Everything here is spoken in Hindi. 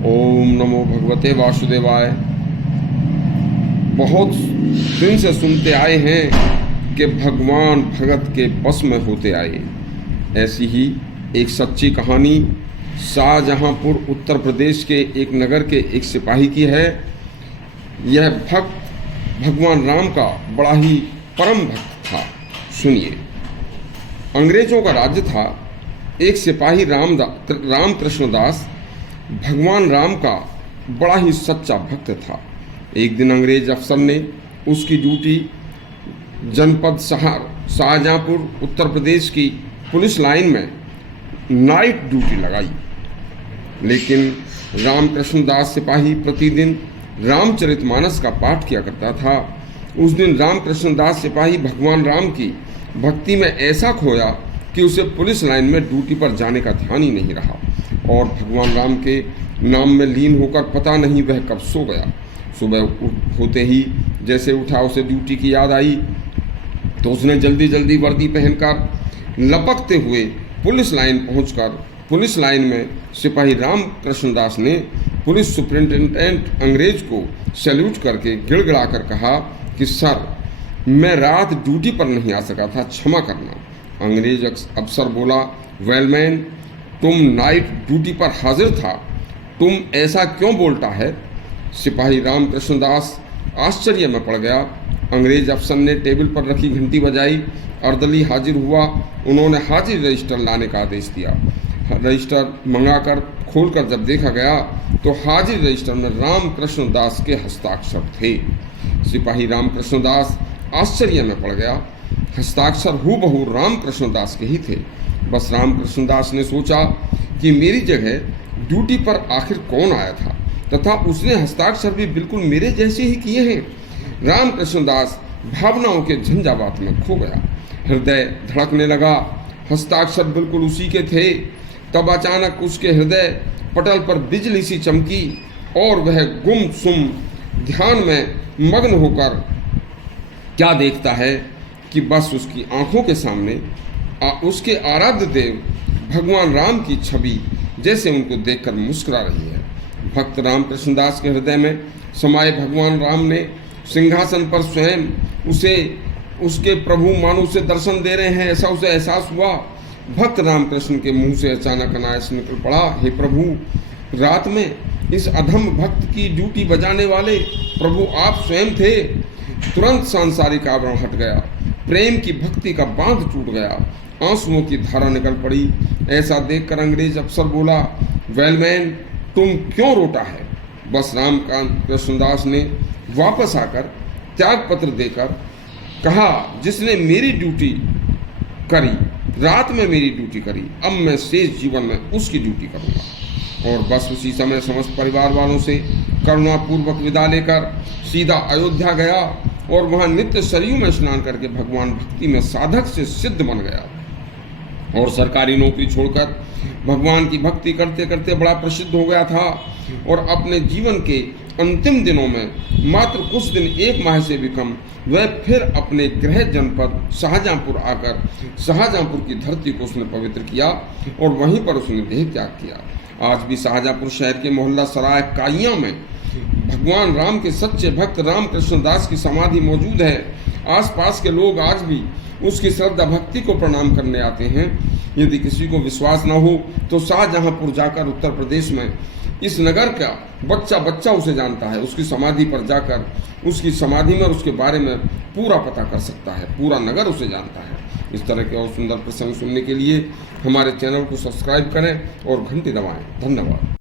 ओम नमो भगवते वासुदेवाय। बहुत दिन से सुनते आए हैं कि भगवान भगत के बस में होते आए। ऐसी ही एक सच्ची कहानी शाहजहांपुर उत्तर प्रदेश के एक नगर के एक सिपाही की है। यह भक्त भगवान राम का बड़ा ही परम भक्त था। सुनिए। अंग्रेजों का राज्य था। एक सिपाही राम कृष्णदास भगवान राम का बड़ा ही सच्चा भक्त था। एक दिन अंग्रेज अफसर ने उसकी ड्यूटी जनपद शाहजहांपुर उत्तर प्रदेश की पुलिस लाइन में नाइट ड्यूटी लगाई। लेकिन राम कृष्णदास सिपाही प्रतिदिन रामचरितमानस का पाठ किया करता था। उस दिन राम कृष्णदास सिपाही भगवान राम की भक्ति में ऐसा खोया कि उसे पुलिस लाइन में ड्यूटी पर जाने का ध्यान ही नहीं रहा और भगवान राम के नाम में लीन होकर पता नहीं वह कब सो गया। सुबह होते ही जैसे उठा उसे ड्यूटी की याद आई तो उसने जल्दी जल्दी वर्दी पहनकर लपकते हुए पुलिस लाइन पहुंचकर पुलिस लाइन में सिपाही राम कृष्णदास ने पुलिस सुपरिंटेंडेंट अंग्रेज को सैल्यूट करके गिड़गिड़ाकर कहा कि सर, मैं रात ड्यूटी पर नहीं आ सका था, क्षमा करना। अंग्रेज अफसर बोला, वेल मैन, तुम नाइट ड्यूटी पर हाजिर था, तुम ऐसा क्यों बोलता है? सिपाही राम कृष्णदास आश्चर्य में पड़ गया। अंग्रेज अफसर ने टेबल पर रखी घंटी बजाई। अर्दली हाजिर हुआ। उन्होंने हाजिर रजिस्टर लाने का आदेश दिया। रजिस्टर मंगाकर खोलकर जब देखा गया तो हाजिर रजिस्टर में राम कृष्णदास के हस्ताक्षर थे। सिपाही राम कृष्णदास आश्चर्य में पड़ गया। हस्ताक्षर हूबहू राम कृष्णदास के ही थे। बस राम कृष्णदास ने सोचा कि मेरी जगह ड्यूटी पर आखिर कौन आया था तथा उसने हस्ताक्षर भी बिल्कुल मेरे जैसे ही किए हैं। राम कृष्णदास भावनाओं के झंझावात में खो गया। हृदय धड़कने लगा। हस्ताक्षर बिल्कुल उसी के थे। तब अचानक उसके हृदय पटल पर बिजली सी चमकी और वह गुमसुम ध्यान में मग्न होकर क्या देखता है कि बस उसकी आंखों के सामने उसके आराध्य देव भगवान राम की छवि जैसे उनको देखकर मुस्कुरा रही है। भक्त राम कृष्णदास के हृदय में समाये भगवान राम ने सिंहासन पर स्वयं उसे उसके प्रभु मानो से दर्शन दे रहे हैं, ऐसा उसे एहसास हुआ। भक्त रामकृष्ण के मुंह से अचानक अनायास निकल पड़ा, हे प्रभु, रात में इस अधम भक्त की ड्यूटी बजाने वाले प्रभु आप स्वयं थे। तुरंत सांसारिक आवरण हट गया। प्रेम की भक्ति का बांध टूट गया। आंसुओं की धारा निकल पड़ी। ऐसा देखकर अंग्रेज अफसर बोला, वेल मैन, तुम क्यों रोता है? बस राम कृष्णदास ने वापस आकर त्याग पत्र देकर कहा, जिसने मेरी ड्यूटी करी, रात में मेरी ड्यूटी करी, अब मैं शेष जीवन में उसकी ड्यूटी करूँगा। और बस उसी समय समस्त परिवार वालों से करुणापूर्वक विदा लेकर सीधा अयोध्या गया और वहाँ नित्य सरयू में स्नान करके भगवान भक्ति में साधक से सिद्ध बन गया और सरकारी नौकरी छोड़कर भगवान की भक्ति करते करते बड़ा प्रसिद्ध हो गया था। और अपने जीवन के अंतिम दिनों में मात्र कुछ दिन, 1 माह से भी कम, वह फिर अपने गृह जनपद शाहजहांपुर आकर शाहजहांपुर की धरती को उसने पवित्र किया और वहीं पर उसने देह त्याग किया। आज भी शाहजहांपुर शहर के मोहल्ला सराय काइयां में भगवान राम के सच्चे भक्त राम कृष्णदास की समाधि मौजूद है। आसपास के लोग आज भी उसकी श्रद्धा भक्ति को प्रणाम करने आते हैं। यदि किसी को विश्वास न हो तो शाहजहांपुर जाकर उत्तर प्रदेश में इस नगर का बच्चा बच्चा उसे जानता है। उसकी समाधि पर जाकर उसकी समाधि में उसके बारे में पूरा पता कर सकता है। पूरा नगर उसे जानता है। इस तरह के और सुंदर प्रसंग सुनने के लिए हमारे चैनल को सब्सक्राइब करें और घंटी दबाएं। धन्यवाद।